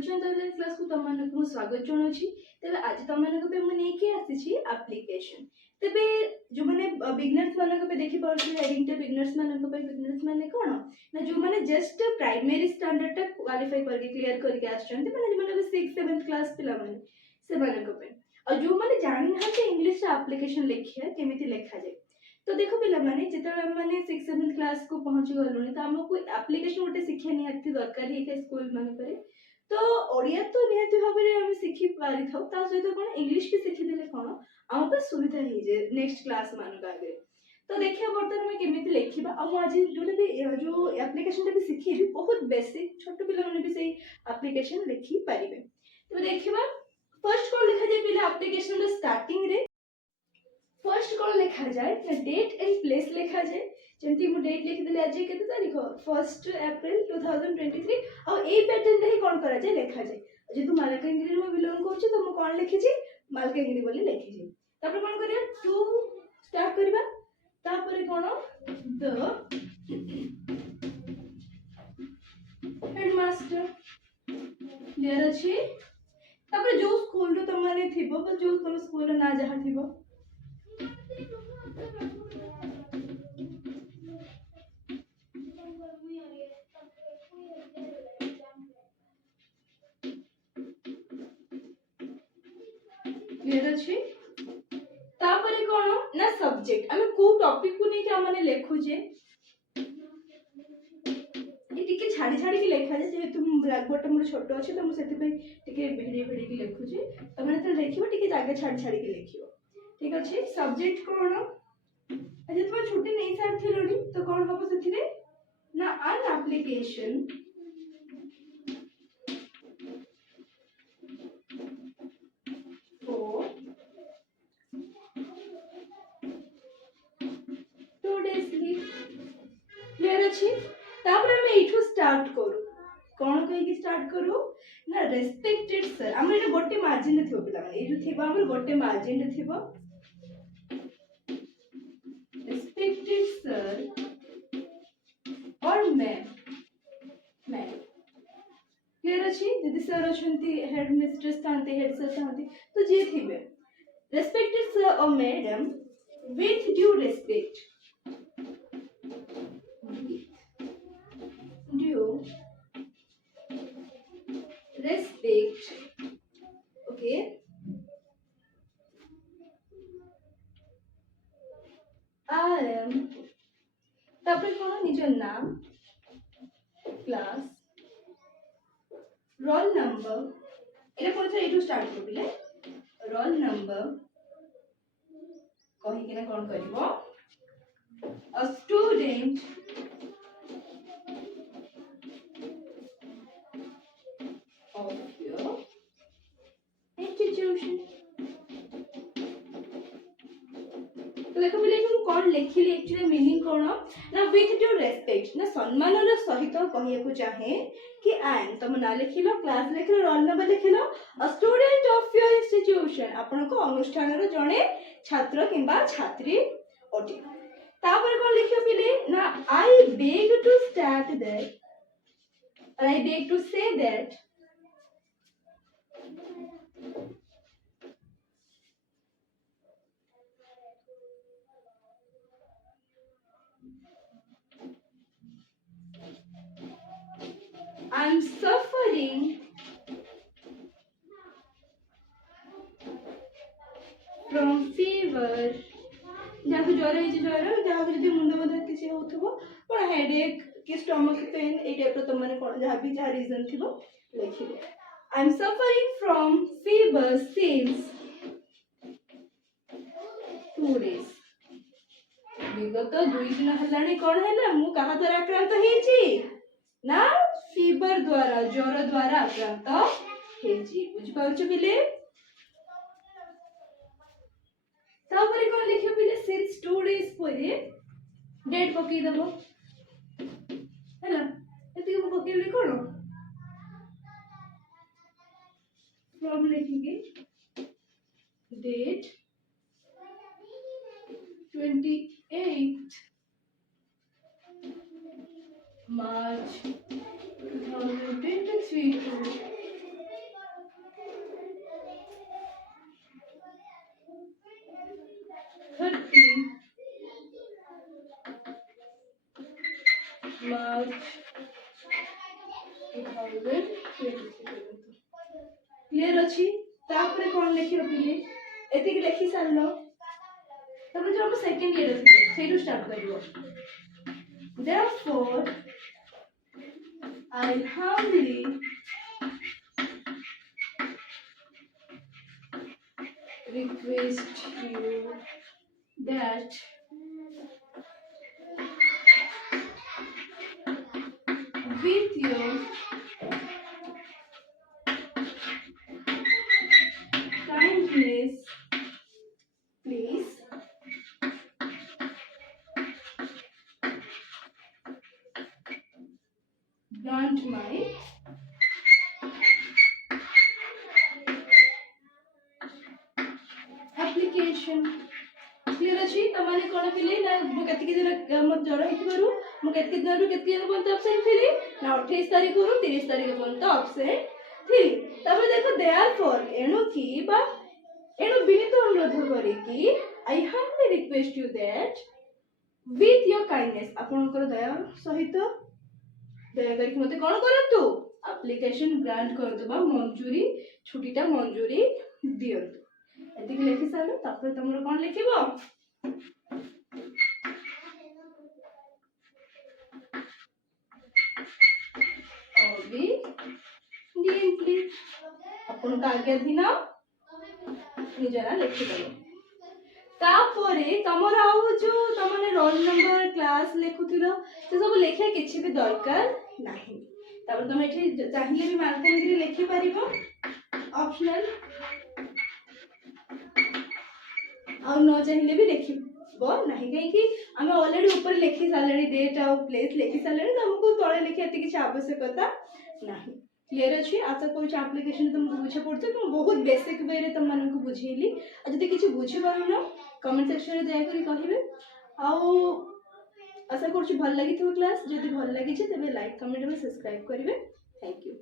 Guruchand online class को तुम मानक मु स्वागत जणाउछि। तबे आज तुम मानक पे मु नेकी आसीछि एप्लीकेशन। तबे जो माने बिगिनर्स मानक पे देखि पाउछि हेडिंग टे बिगिनर्स मानक पे बिगिनर्स माने कोन ना जो माने जस्ट प्राइमरी स्टैंडर्ड टा क्वालिफाई करके क्लियर करके आछन्ते माने जो माने 6 7th क्लास पिला माने से मानक पे और जो माने जानि हाते इंग्लिश एप्लीकेशन लिखिया केमिति लिखा जाय। तो देखो पिला माने जेतरा माने 6 7th क्लास को पहुंची गलुनी तो हमको एप्लीकेशन गोटे शिक्षा निहाती दरकार ही थे स्कूल मान करे। तो ओडिया तो निहाती भाबरे हम शिखि पारि थाउ ता सहित कोन इंग्लिश भी शिखि देले कोन हम पे सुविधा ही जे नेक्स्ट क्लास मान आगे। तो देखिए वर्तमान में केमिति लिखिबा हम आज जोले भी जो एप्लीकेशन भी शिखि भी बहुत बेसिक छोट पिला माने भी सही एप्लीकेशन लिखि पारिबे। तो देखिबा फर्स्ट को लिखा जाय पिला एप्लीकेशन रो स्टार्टिंग रे फर्स्ट कौन लिखा जाए ना डेट एंड प्लेस लिखा जाए जंती मु डेट लिख देले आज केते तारीख 1 अप्रैल 2023 और ए पैटर्न रे कौन करा जाए लिखा जाए जे तू मालकानगिरी रो बिलोंग करछ तो मु कौन लिखि छी मालकानगिरी बोली लिखि छी। तापर कौन करिया टू स्टार्ट करबा तापर कोन द हेडमास्टर क्लियर अछि। तापर जो स्कूल रो तमाने थिबो जो तुम स्कूल रो ना जहा थिबो क्लियर अछि। तापर कोन ना सब्जेक्ट हम को टॉपिक को नै के हमने लेखु जे ए टिके छाडी छाडी के लेखा जे तुम ब्लैक बोर्ड मोर छोटो अछि तो मु सेति पे टिके भिडी भिडी के लेखु जे तमने त देखिबो टिके जागे छाडी छाडी के लेखिबो ठीक अछि। सब्जेक्ट कोन अजे तुम छुट्टी नहीं सार थिलोनी तो कोन हबो सेति रे ना an application for 2 days leave clear अछि। तापर हम एठू स्टार्ट करू कोन कहि कि स्टार्ट करू ना रेस्पेक्टेड सर हमर एटा गोटे मार्जिन रे थिबो पिला माने एजु थिबा हमर गोटे मार्जिन रे थिबो रेस्पेक्टेड सर और मैम क्लियर अछि। यदि सर अछंती हेड मिस्ट्रेस थांती हेड सर थांती तो जे थिबे रेस्पेक्टेड सर और madam with due respect okay I am तापर कोन निज नाम क्लास रोल नंबर एटा कोन से एटू स्टार्ट करबिले रोल नंबर कहि केना कोन करबो अ स्टूडेंट ऑफ योर इंस्टीट्यूशन। तो देखो बोले हम कोन लिखिले एक्चुअली मीनिंग कोन ना विथ ड्यू रेस्पेक्ट ना सम्मान रो सहित कहिया को चाहे कि आई एम तुम ना लिखिलो क्लास लिखिलो रोल नंबर लिखिलो a student of your institution आपण को अनुष्ठान रो जणे छात्र किबा छात्री ओटी। तापर कोन लिखियो पिले ना I beg to start that I beg to say that I'm suffering from fever जहाँ ज्वर है ज्वर जहाँ जदि मुंड बंधा किसी होथबो कोन हेडेक कि स्टमक पेन ए टाइप रो त माने कोन जहाँ भी जहाँ रीजन थिबो लिखिबो I'm suffering from fever since 2 days विगत 2 दिन हलाणी कोन हैला मु कहा द्वारा आक्रांत हेची ना फीवर द्वारा ज्वर द्वारा आक्रांत हेची बुझ पाउछ बिले। तापरे कोन लिखियो बिले सिंस 2 डेज परे डेट पकई दबो हैला एति को पकईले कोन फ्रॉम लिखिके date 28 March 2023 to March 2023 clear अछि तापर कोन लिखियो पिले एतिक लिखि सारलो तापर जो हम सेकंड ईयर अछि सेटू start करिवो therefore I humbly request you that with your kindness please grant my application clear अछि तमाने कोन पिले ना मु केतकी दिन म जरा हितबारु मु केतकी दिन रु केतकी दिन पंत एब्सेंट थिली ना 28 तारिख रु 30 तारिख पंत एब्सेंट थिली तबे देखो देयरफॉर एनु की बा एनु विनीत अनुरोध करी कि I humbly request you that with your kindness आपनकर दया सहित दया करके मते कोन करंतु एप्लीकेशन ग्रांट कर दबा मंजूरी छुट्टीटा मंजूरी दियंतु एतिक लिखि सारो तापर तमरो कोन लिखिबो obediently अपन का आज्ञा दिना निजरा लिखि दलो तापरे तमर आउ जो तमने रोल नंबर क्लास लेखुथिलो से सब लेखे किछि भी दरकार नाही तापर तुम एठी चाहिले भी मालकानगिरी लिखि परिबो ऑप्शनल आ न चाहिले भी लिखिबो नाही कहि कि हम ऑलरेडी ऊपर लिखि सालनी डेट आ प्लेस लिखि सालनी त हमको तळे लिखि एति किछि आवश्यकता नाही क्लियर अछि आशा करू एप्लीकेशन तुमको बुझे पड़तो तुम बहुत बेसिक वे रे तुम मानन को बुझेली आ जति किछि बुझि पारुनो कमेंट सेक्शन रे दया करी कहिबे आ आशा करू भल लागि क्लास जदि भल लागि तबे लाइक कमेंट और सब्सक्राइब करिवे थैंक यू।